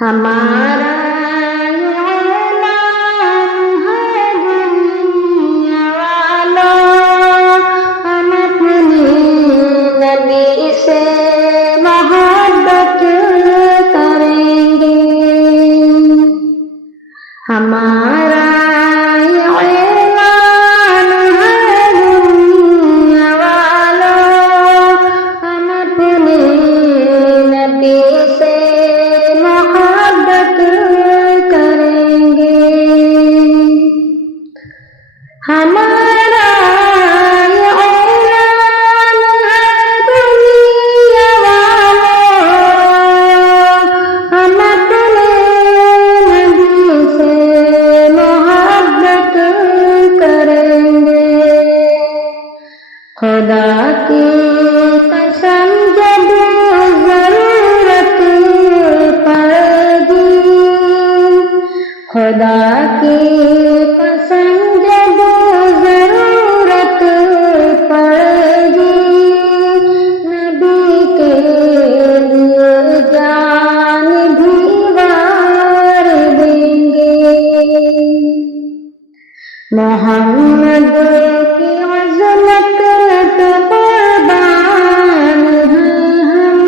ہمارا اعلان ہے دنیا والوں، ہم اپنی نبی سے محبت کریں گے۔ ہمارا اعلان ہے دنیا والوں، ہم اپنی نبی سے محبت کریں گے۔ ہمارا اعلان ہے دنیا والوں، ہم اپنے نبی سے محبت کریں گے۔ خدا کی قسم جب ضرورت پڑے گی، خدا کی قسم جب ضرورت پڑے گی، نبی کے لیے جان بھی وار دیں گے۔ محمد کی عظمت پہ قربان ہیں ہم،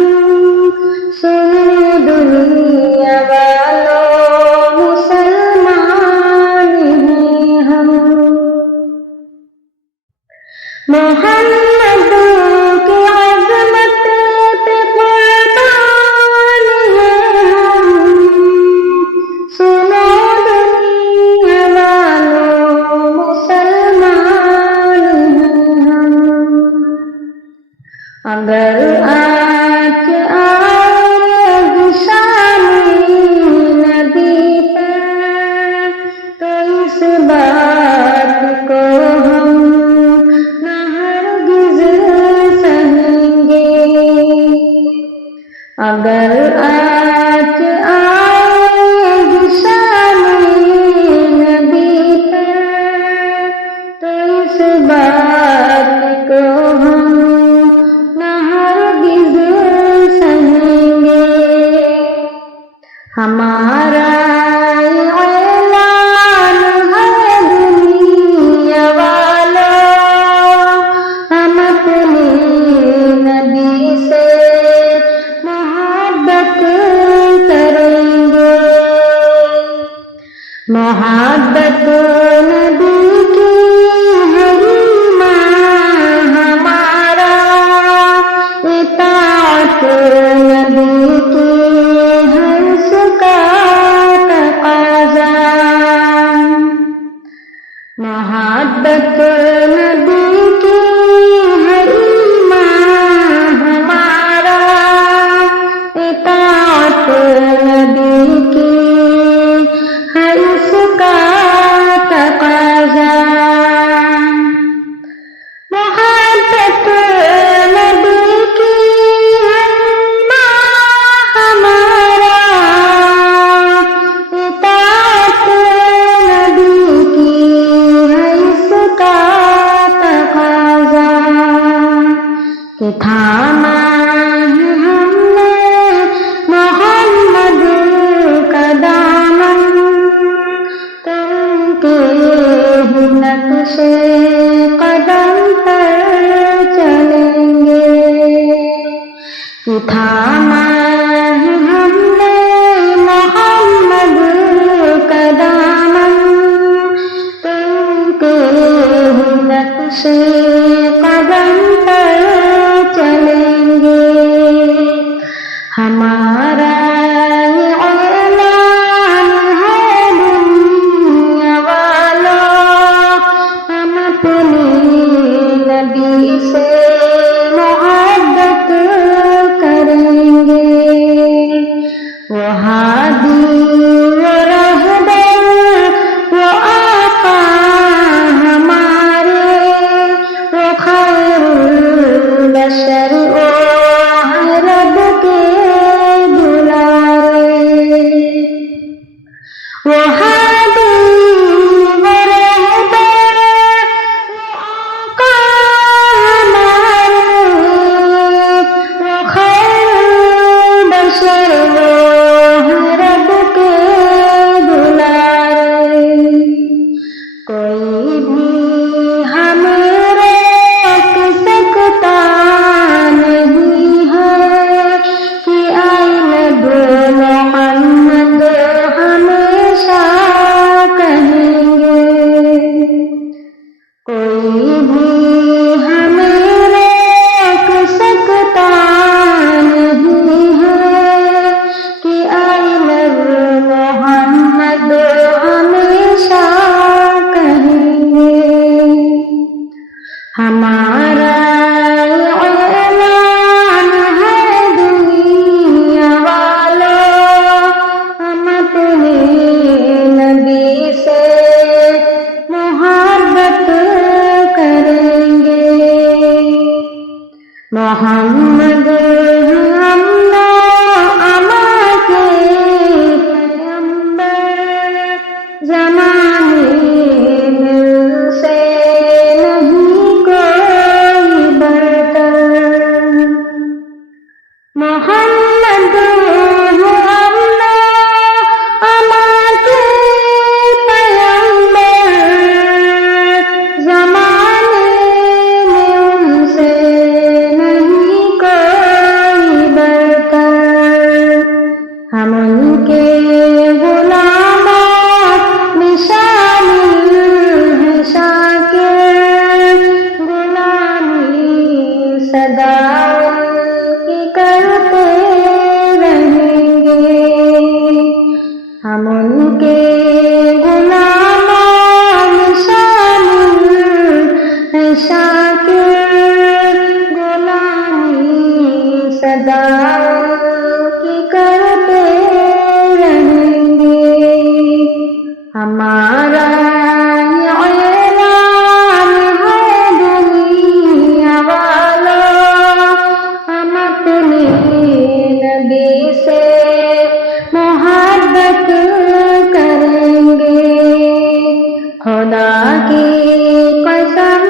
سنو دنیا والوں مسلمان ہیں ہم۔ محمد کی عظمت پہ قربان ہیں ہم، سنو دنیا والوں مسلمان ہیں ہم۔ اگر آج آئے گی شانی نبی پہ، تو اس بات کو ہم نہ ہرگز سہیں گے۔ اگر آج آئے گی شانی نبی پہ، تو اس بات کو ہم نہ ہرگز سہیں گے۔ ہمارا اعلان ہے دنیا والوں، ہم اپنی نبی سے محبت کریں گے۔ محبت نبی کی ہے ایمان ہمارا، اطاعت نبی کی ہے اس کا تقاضا۔ محبت نبی کی ہے ایمان ہمارا، اطاعت نبی کی ہے اس کا تقاضا۔ محبت نبی کی ہے ایمان ہمارا، اطاعت نبی کی ہے اس کا تقاضا۔ کہ تھاما ہے ہم نے محمد کا دامن، تو ان کے ہی نقش قدم پر چلیں گے۔ کہ تھاما ہے ہم نے محمد کا دامن، تو ان کے ہی نقش قدم پر چلیں گے۔ ہمارا اعلان ہے دنیا والوں، ہم اپنی نبی سے محبت کریں گے۔ وہ ہادی وہ رہبر وہ آقا ہمارے، وہ خیر البشر وہ ہے رب کے دلارے۔ وہ ہادی وہ رہبر وہ آقا ہمارے، وہ خیر البشر وہ ہے رب ہم ان کے غلاموں میں شامل ہیں شاکر، غلامی سدا کی کرتے رہیں گے، ہم ان کے غلاموں میں شامل ہیں شاکر، غلامی سدا کی کرتے رہیں گے، ہمارا یہ اعلان ہے دنیا والوں، ہم اپنے نبی سے محبت کریں گے، خدا کی قسم